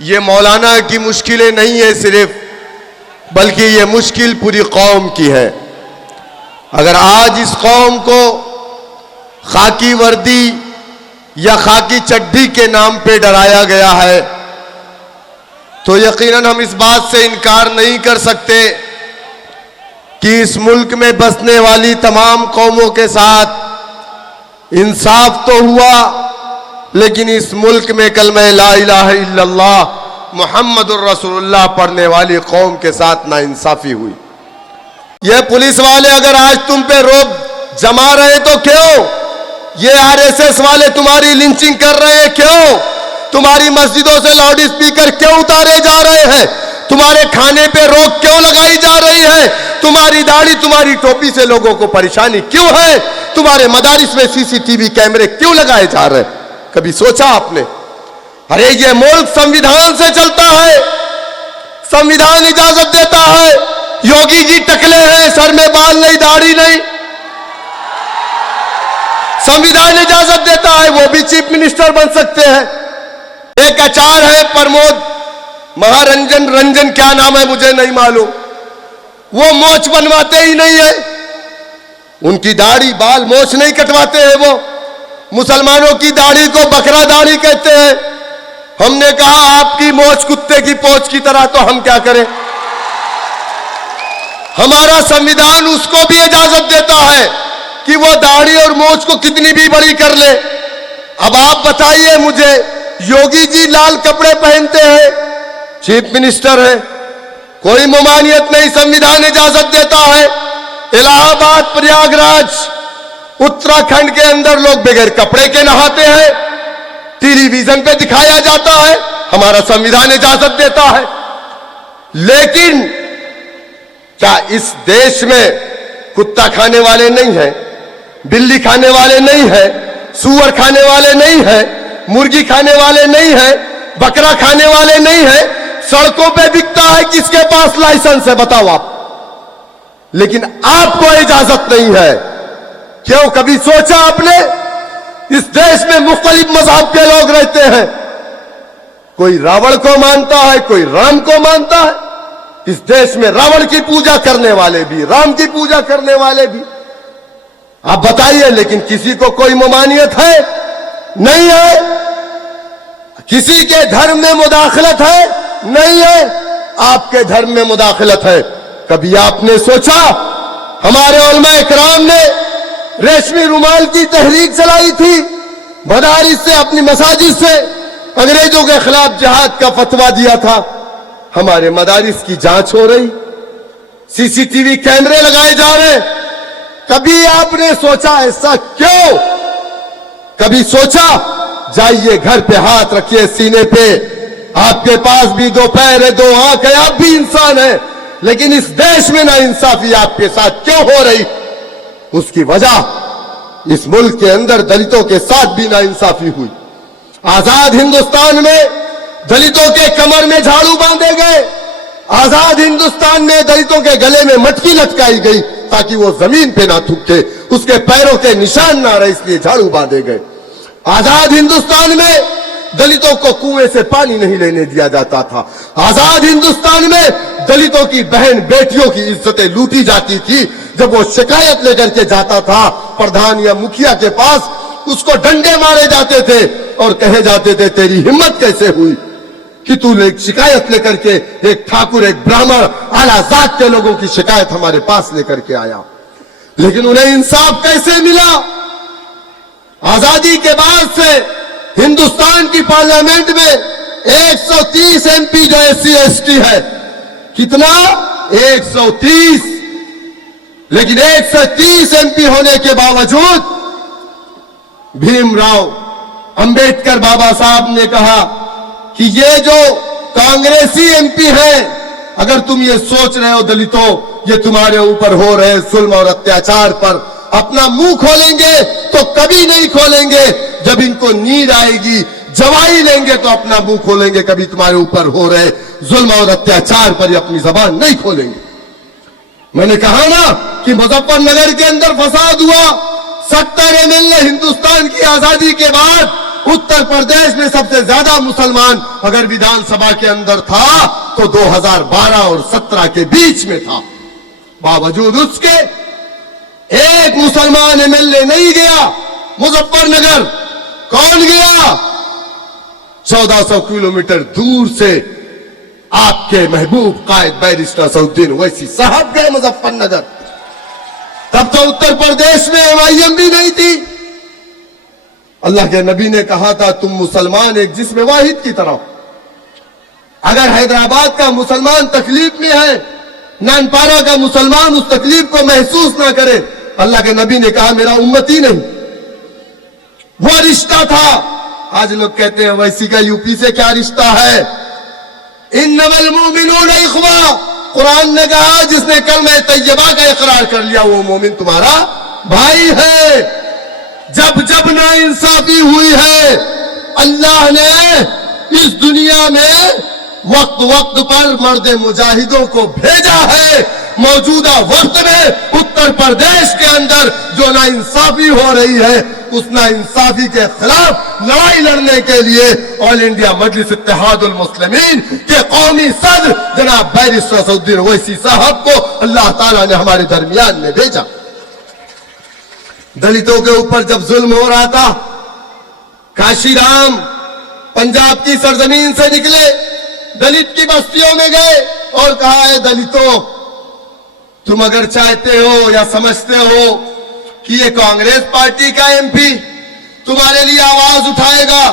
ये मौलाना की मुश्किलें नहीं है सिर्फ, बल्कि ये मुश्किल पूरी कौम की है। अगर आज इस कौम को खाकी वर्दी या खाकी चड्डी के नाम पे डराया गया है, तो यकीनन हम इस बात से इनकार नहीं कर सकते कि इस मुल्क में बसने वाली तमाम कौमों के साथ इंसाफ तो हुआ, लेकिन इस मुल्क में कलमा ला इलाहा इल्लल्लाह मुहम्मदुर रसूलुल्लाह पढ़ने वाली कौम के साथ नाइंसाफी हुई। ये पुलिस वाले अगर आज तुम पे रोब जमा रहे तो क्यों? ये आरएसएस वाले तुम्हारी लिंचिंग कर रहे हैं क्यों? तुम्हारी मस्जिदों से लाउड स्पीकर क्यों उतारे जा रहे हैं? तुम्हारे खाने पे रोक क्यों लगाई जा रही है? तुम्हारी दाढ़ी तुम्हारी टोपी से लोगों को परेशानी क्यों है? तुम्हारे मदारिस में सीसीटीवी कैमरे क्यों लगाए जा रहे हैं? कभी सोचा आपने? अरे ये मुल्क संविधान से चलता है, संविधान इजाजत देता है। योगी जी टकले हैं, सर में बाल नहीं, दाढ़ी नहीं, संविधान इजाजत देता है, वो भी चीफ मिनिस्टर बन सकते हैं। एक आचार्य है प्रमोद महारंजन, रंजन क्या नाम है मुझे नहीं मालूम, वो मोछ बनवाते ही नहीं है, उनकी दाढ़ी बाल मोछ नहीं कटवाते हैं। वो मुसलमानों की दाढ़ी को बकरा दाढ़ी कहते हैं। हमने कहा आपकी मोछ कुत्ते की पोछ की तरह, तो हम क्या करें? हमारा संविधान उसको भी इजाजत देता है कि वो दाढ़ी और मोछ को कितनी भी बड़ी कर ले। अब आप बताइए मुझे, योगी जी लाल कपड़े पहनते हैं, चीफ मिनिस्टर है, कोई ममानियत नहीं, संविधान इजाजत देता है। इलाहाबाद, प्रयागराज, उत्तराखंड के अंदर लोग बगैर कपड़े के नहाते हैं, टेलीविजन पे दिखाया जाता है, हमारा संविधान इजाजत देता है। लेकिन क्या इस देश में कुत्ता खाने वाले नहीं हैं, बिल्ली खाने वाले नहीं हैं, सूअर खाने वाले नहीं हैं, मुर्गी खाने वाले नहीं हैं, बकरा खाने वाले नहीं हैं? सड़कों पे बिकता है, किसके पास लाइसेंस है बताओ आप? लेकिन आपको इजाजत नहीं है। क्यों? कभी सोचा आपने? इस देश में मुख्तलिफ मजहब के लोग रहते हैं, कोई रावण को मानता है, कोई राम को मानता है। इस देश में रावण की पूजा करने वाले भी, राम की पूजा करने वाले भी। आप बताइए, लेकिन किसी को कोई ममानियत है? नहीं है। किसी के धर्म में मुदाखलत है? नहीं है। आपके धर्म में मुदाखलत है। कभी आपने सोचा? हमारे उलमा इकराम ने रेशमी रुमाल की तहरीक चलाई थी, मदारिस से, अपनी मसाजिद से अंग्रेजों के खिलाफ जिहाद का फतवा दिया था। हमारे मदारिस की जांच हो रही, सीसीटीवी कैमरे लगाए जा रहे। कभी आपने सोचा ऐसा क्यों? कभी सोचा? जाइए घर पे हाथ रखिए सीने पे, आपके पास भी दो पैर है, दो आंख है, आप भी इंसान है, लेकिन इस देश में ना इंसाफी आपके साथ क्यों हो रही? उसकी वजह इस मुल्क के अंदर दलितों के साथ भी ना इंसाफी हुई। आजाद हिंदुस्तान में दलितों के कमर में झाड़ू बांधे गए, आजाद हिंदुस्तान में दलितों के गले में मटकी लटकाई गई ताकि वो जमीन पे ना थूके, उसके पैरों के निशान ना रहे, इसलिए झाड़ू बांधे गए। आजाद हिंदुस्तान में दलितों को कुएं से पानी नहीं लेने दिया जाता था। आजाद हिंदुस्तान में दलितों की बहन बेटियों की इज्जतें लूटी जाती थी। जब वो शिकायत लेकर के जाता था प्रधान या मुखिया के पास, उसको डंडे मारे जाते थे और कहे जाते थे तेरी हिम्मत कैसे हुई कि तू शिकायत लेकर के, एक ठाकुर, एक ब्राह्मण, आला जात के लोगों की शिकायत हमारे पास लेकर के आया। लेकिन उन्हें इंसाफ कैसे मिला? आजादी के बाद से हिंदुस्तान की पार्लियामेंट में 130 एमपी जो SC ST है, कितना? 130। लेकिन 130 एमपी होने के बावजूद भीमराव अंबेडकर बाबा साहब ने कहा कि ये जो कांग्रेसी एमपी हैं, अगर तुम ये सोच रहे हो दलितों ये तुम्हारे ऊपर हो रहे जुल्म और अत्याचार पर अपना मुंह खोलेंगे तो कभी नहीं खोलेंगे। जब इनको नींद आएगी, जवाई लेंगे तो अपना मुंह खोलेंगे। कभी तुम्हारे ऊपर हो रहे जुल्म और अत्याचार पर अपनी जबान नहीं खोलेंगे। मैंने कहा ना कि मुजफ्फरनगर के अंदर फसाद हुआ, 70 MLA हिंदुस्तान की आजादी के बाद उत्तर प्रदेश में सबसे ज्यादा मुसलमान अगर विधानसभा के अंदर था तो 2012 और 17 के बीच में था। बावजूद उसके एक मुसलमान एमएलए नहीं गया मुजफ्फरनगर। कौन गया? 1400 किलोमीटर दूर से आपके महबूब कायद बैरिस्टर असदुद्दीन ओवैसी साहब गए मुजफ्फरनगर। तब तो उत्तर प्रदेश में एमआईएम भी नहीं थी। अल्लाह के नबी ने कहा था तुम मुसलमान एक जिस्म वाहिद की तरह। अगर हैदराबाद का मुसलमान तकलीफ में है, नानपारा का मुसलमान उस तकलीफ को महसूस ना करे, अल्लाह के नबी ने कहा मेरा उम्मती नहीं। वो रिश्ता था। आज लोग कहते हैं वैसी का यूपी से क्या रिश्ता है? इन्नमल मुमिनून इख्वा, कुरान ने कहा जिसने कलमा तैयबा का इकरार कर लिया वो मोमिन तुम्हारा भाई है। जब जब नाइंसाफी हुई है अल्लाह ने इस दुनिया में वक्त वक्त पर मर्द मुजाहिदों को भेजा है। मौजूदा वक्त में उत्तर प्रदेश के अंदर जो नाइंसाफी हो रही है उस नाइंसाफी के खिलाफ लड़ाई लड़ने के लिए ऑल इंडिया मजलिस इत्तेहादुल मुस्लिमीन के कौमी सदर जनाब बैरिस्टर असदुद्दीन ओवैसी साहब को अल्लाह ताला ने हमारे दरमियान में भेजा। दलितों के ऊपर जब जुल्म हो रहा था, काशीराम पंजाब की सरजमीन से निकले, दलित की बस्तियों में गए और कहा है दलितों तुम अगर चाहते हो या समझते हो कि ये कांग्रेस पार्टी का एमपी तुम्हारे लिए आवाज उठाएगा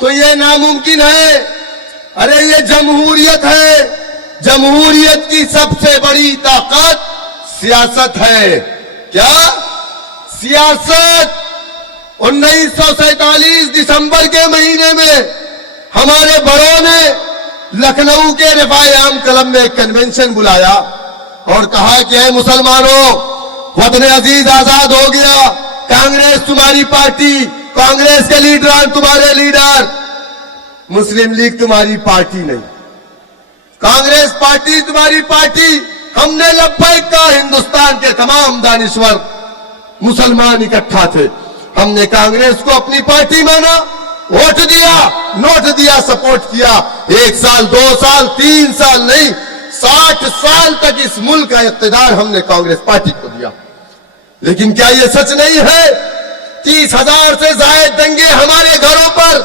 तो ये नामुमकिन है। अरे ये जमहूरियत है। जमहूरियत की सबसे बड़ी ताकत सियासत है। क्या सियासत? 1947 दिसंबर के महीने में हमारे बड़ों ने लखनऊ के रिफाए आम क्लब में एक कन्वेंशन बुलाया और कहा कि है मुसलमानों वतन अजीज आजाद हो गया, कांग्रेस तुम्हारी पार्टी, कांग्रेस के लीडर तुम्हारे लीडर, मुस्लिम लीग तुम्हारी पार्टी नहीं, कांग्रेस पार्टी तुम्हारी पार्टी। हमने लब्बैक कहा। हिंदुस्तान के तमाम दानिश्वर मुसलमान इकट्ठा थे। हमने कांग्रेस को अपनी पार्टी माना, वोट दिया, नोट दिया, सपोर्ट किया। 1 साल 2 साल 3 साल नहीं 60 साल तक इस मुल्क का इख्तिदार हमने कांग्रेस पार्टी को दिया। लेकिन क्या यह सच नहीं है? 30,000 से ज्यादा दंगे हमारे घरों पर,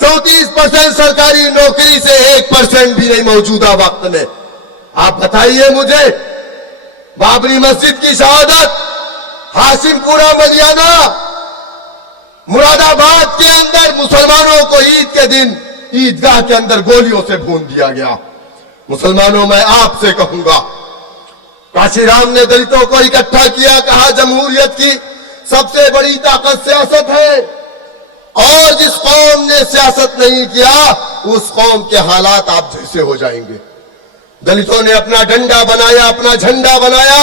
34% सरकारी नौकरी से 1% भी नहीं मौजूदा वक्त में। आप बताइए मुझे, बाबरी मस्जिद की शहादत, हाशिमपुरा मलियाना, मुरादाबाद के अंदर मुसलमानों को ईद के दिन ईदगाह के अंदर गोलियों से भून दिया गया। मुसलमानों मैं आपसे कहूंगा, काशीराम ने दलितों को इकट्ठा किया, कहा जमहूरियत की सबसे बड़ी ताकत सियासत है और जिस कौम ने सियासत नहीं किया उस कौम के हालात आप जैसे हो जाएंगे। दलितों ने अपना डंडा बनाया, अपना झंडा बनाया,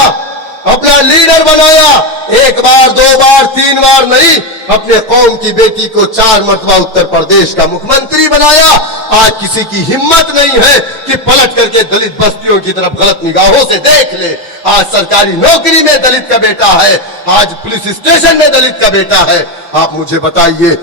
अपना लीडर बनाया। 1 बार 2 बार 3 बार नहीं, अपने कौम की बेटी को 4 मरतबा उत्तर प्रदेश का मुख्यमंत्री बनाया। आज किसी की हिम्मत नहीं है कि पलट करके दलित बस्तियों की तरफ गलत निगाहों से देख ले। आज सरकारी नौकरी में दलित का बेटा है, आज पुलिस स्टेशन में दलित का बेटा है। आप मुझे बताइए